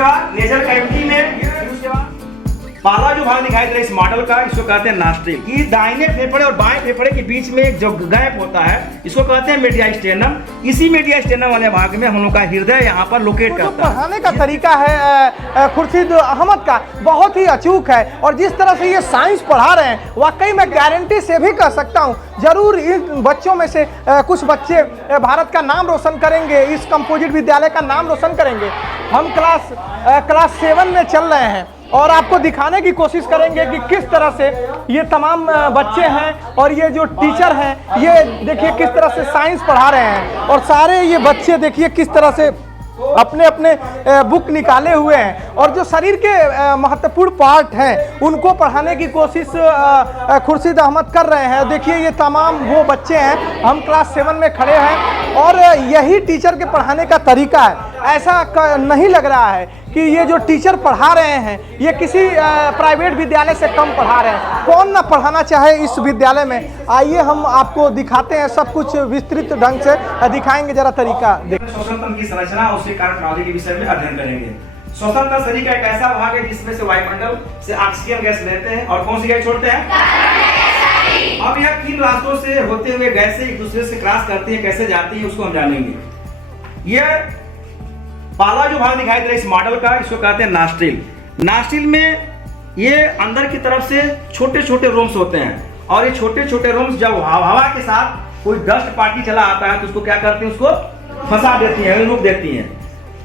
उसके बाद nasal cavity में, फिर उसके बाद पहला जो भाग दिखाई दे रहा है इस मॉडल का, इसको कहते हैं नॉस्ट्रिल। कि दाहिने फेफड़े और बाएं फेफड़े के बीच में एक जो गैप होता है इसको कहते हैं मीडियास्टेनम। इसी मीडियास्टेनम वाले भाग में हम लोग का हृदय यहाँ पर लोकेट करता है। पढ़ाने का तरीका है खुर्शीद अहमद का बहुत ही अचूक है, और जिस तरह से ये साइंस पढ़ा रहे हैं वाकई मैं गारंटी से भी कह सकता हूँ जरूर इन बच्चों में से कुछ बच्चे भारत का नाम रोशन करेंगे, इस कंपोजिट विद्यालय का नाम रोशन करेंगे। हम क्लास 7 में चल रहे हैं और आपको दिखाने की कोशिश करेंगे कि किस तरह से ये तमाम बच्चे हैं और ये जो टीचर हैं ये देखिए किस तरह से साइंस पढ़ा रहे हैं, और सारे ये बच्चे देखिए किस तरह से अपने अपने बुक निकाले हुए हैं और जो शरीर के महत्वपूर्ण पार्ट हैं उनको पढ़ाने की कोशिश खुर्शीद अहमद कर रहे हैं। देखिए ये तमाम वो बच्चे हैं, हम क्लास 7 में खड़े हैं और यही टीचर के पढ़ाने का तरीका है। ऐसा नहीं लग रहा है कि ये जो टीचर पढ़ा रहे हैं ये किसी प्राइवेट विद्यालय से कम पढ़ा रहे हैं। कौन ना पढ़ाना चाहे इस विद्यालय में। आइए हम आपको दिखाते हैं, सब कुछ विस्तृत ढंग से दिखाएंगे, जरा तरीका देखिए। श्वसन तंत्र की संरचना और उसके कारण प्रणाली के विषय में अध्ययन करेंगे। श्वसन तंत्र शरीर का एक ऐसा भाग है जिसमें से वायुमंडल से ऑक्सीजन गैस लेते हैं और कौन सी गैस छोड़ते हैं? अब यह किन रास्तों से होते हुए गैसें एक दूसरे से क्रॉस करती है, कैसे जाती है उसको हम जानेंगे। यह पहला जो भाग दिखाई दे रहा है इस मॉडल का, इसको कहते हैं नॉस्ट्रिल। नॉस्ट्रिल में ये अंदर की तरफ से छोटे छोटे रोम्स होते हैं और ये छोटे छोटे रोम्स जब हवा के साथ कोई डस्ट पार्टी चला आता है तो उसको क्या करती है, उसको फंसा देती है, रोक देती है।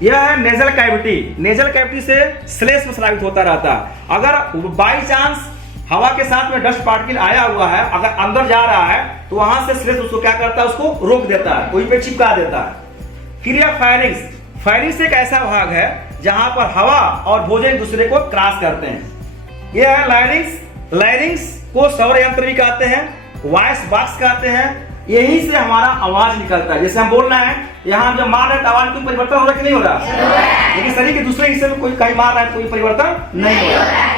यह है नेजल कैविटी। नेजल कैविटी से श्लेष्म स्रावित होता रहता है। अगर बाई चांस हवा के साथ में डस्ट पार्टिकल आया हुआ है, अगर अंदर जा रहा है तो वहां से श्लेष्म उसको क्या करता है, उसको रोक देता है, वहीं पे चिपका देता है। फिर यह फायरिंग्स। फायरिंग्स एक ऐसा भाग है जहां पर हवा और भोजन एक दूसरे को क्रॉस करते हैं। यह है लाइरिंग्स। लाइरिंग्स को सौर यंत्र भी कहते हैं, वॉइस बॉक्स कहते हैं। यहीं से हमारा आवाज निकलता है। जैसे हम बोल रहे हैं, यहाँ हम जब मार रहे हैं तो आवाज में परिवर्तन हो रहा है कि नहीं हो रहा? लेकिन शरीर के दूसरे हिस्से में कोई कहीं मार रहा है तो कोई परिवर्तन नहीं हो रहा।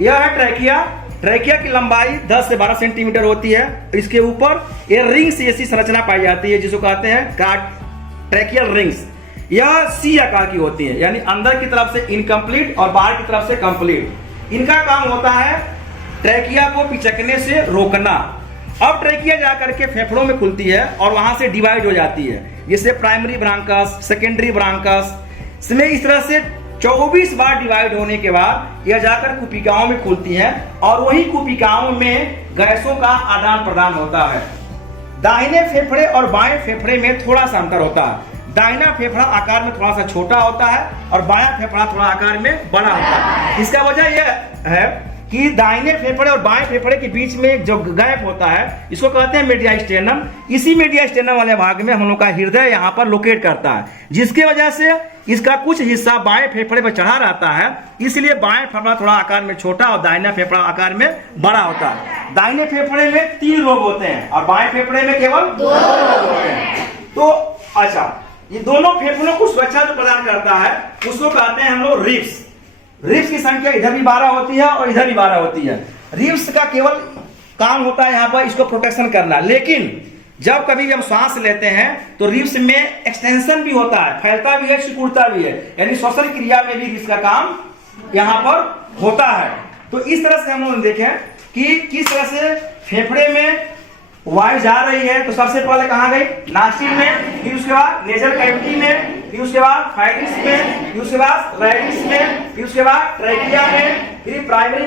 यह है ट्रैकिया। ट्रैकिया की लंबाई 10 से 12 सेंटीमीटर होती है। इसके ऊपर ये रिंग्स जैसी संरचना पाई जाती है जिसको कहते हैं ट्रैकियल रिंग्स। यह सी आकार की होती है, यानी अंदर की तरफ से इनकम्प्लीट और बाहर की तरफ से कंप्लीट। इनका काम होता है ट्रैकिया को पिचकने से रोकना। अब ट्रैकिया जाकर के फेफड़ों में खुलती है और वहां से डिवाइड हो जाती है, जैसे प्राइमरी ब्रांकस, सेकेंडरी ब्रांकस। इसमें इस तरह से 24 बार डिवाइड होने के बाद यह जाकर कुपिकाओं में खुलती है और वही कुपिकाओं में गैसों का आदान प्रदान होता है। दाहिने फेफड़े और बाएं फेफड़े में थोड़ा सा अंतर होता है। दाहिना फेफड़ा आकार में थोड़ा सा छोटा होता है और बायां फेफड़ा थोड़ा आकार में बड़ा होता है। इसका वजह यह है कि दाहिने फेफड़े और बाएं फेफड़े के बीच में एक जो गैप होता है इसको कहते हैं मीडियास्टेनम। इसी मीडियास्टेनम वाले भाग में हम लोग का हृदय यहाँ पर लोकेट करता है, जिसके वजह से इसका कुछ हिस्सा बाएं फेफड़े पर चढ़ा रहता है। इसलिए बाएं फेफड़ा थोड़ा आकार में छोटा और दाहिना फेफड़ा आकार में बड़ा होता है। दाहिने फेफड़े में 3 लोब होते हैं और बाएं फेफड़े में केवल 2 लोब होते हैं। तो अच्छा, ये दोनों फेफड़ों को सुरक्षा जो प्रदान करता है उसको कहते हैं हम लोग रिब्स। रिब्स की संख्या इधर भी 12 होती है और इधर भी 12 होती है। रिब्स का केवल काम होता है यहाँ पर इसको प्रोटेक्शन करना, लेकिन जब कभी भी हम सांस लेते हैं तो रिब्स में एक्सटेंशन भी होता है, फैलता भी है, सिकुड़ता भी है, यानी श्वसन क्रिया में भी रिब्स का काम यहाँ पर होता है। तो इस तरह से हम लोग देखें कि किस तरह से फेफड़े में वायु जा रही है। तो सबसे पहले कहाँ गई? नॉस्ट्रिल में, फिर उसके बाद नेजल कैविटी में, फिर उसके बाद फायरिंग्स में, फिर उसके बाद लाइरिंग्स में, फिर उसके बाद ट्रैकिया में, फिर प्राइमरी